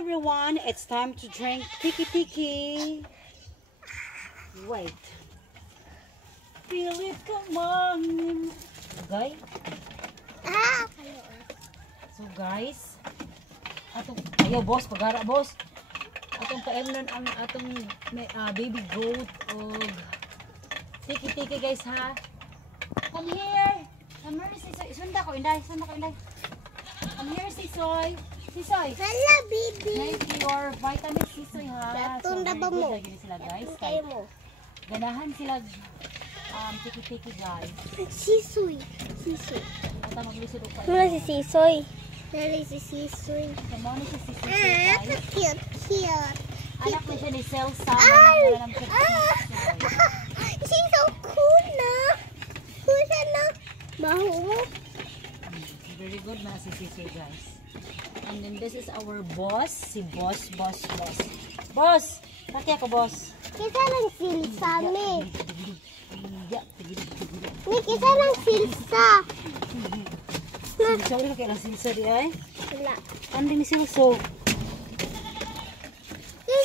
everyone, it's time to drink tiki tiki. Wait. Feel it, come on. Okay? So guys, ayaw boss, pagara boss. Atong paemnon ang atong baby goat o tiki tiki guys ha. Come here. Come here, Sisoy. Sunda ko, Inday. Come here, Sisoy. Sisoy. Hala, baby. Drink your vitamin Sisoy ha. Datong na ba mo? Sila guys. Kaya mo. Ganahan sila tiki tiki guys. Sisoy. Ata maglisod pa. Mula si Sisoy. Dali si Sisoy. Kamo ni si Sisoy Ah, guys. cute. Anak ko siya ni Selsa. Ay! Wala naman siya si Sisoy. She's so cool na. Cool siya na. Baho mo. Very good na si Sisoy guys. And then this is our boss, si Boss. Boss! Kaki ako boss. Kisa lang silsa, me. Me, kisa lang silsa. Sorry ka kailang Silsa di ay. Wala. Andi ni Silso.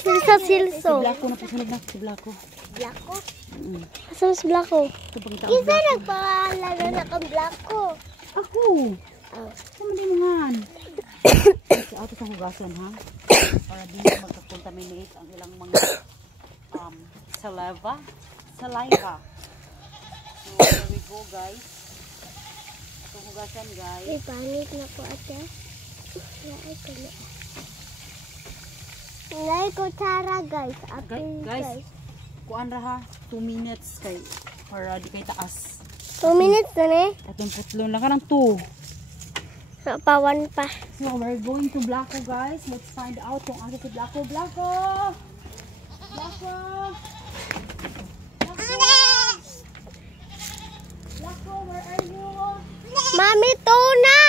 Silsa. Si Blacko na pasunog na. Si Blacko. Blacko? Asa mas Blacko? Ito pang taong Kisa Blacko. nagpahalaga na kang Blacko. Ako! Sama din mo nga. Sa ato sa hugasan ha. Para di na magkakontaminate ang ilang mga saliva. So there we go guys. Ito hugasan guys. Ay, panit na po ate. Nalay ko tsara guys. Guys, kuan ra ha. 2 minutes kay para di kay taas. 2 minutes na ne. Atong putlon lang ka ng 2. Pawan pa. So we're going to Blacko guys. Let's find out kung asa si Blacko. Blacko, where are you? Mami, tuna!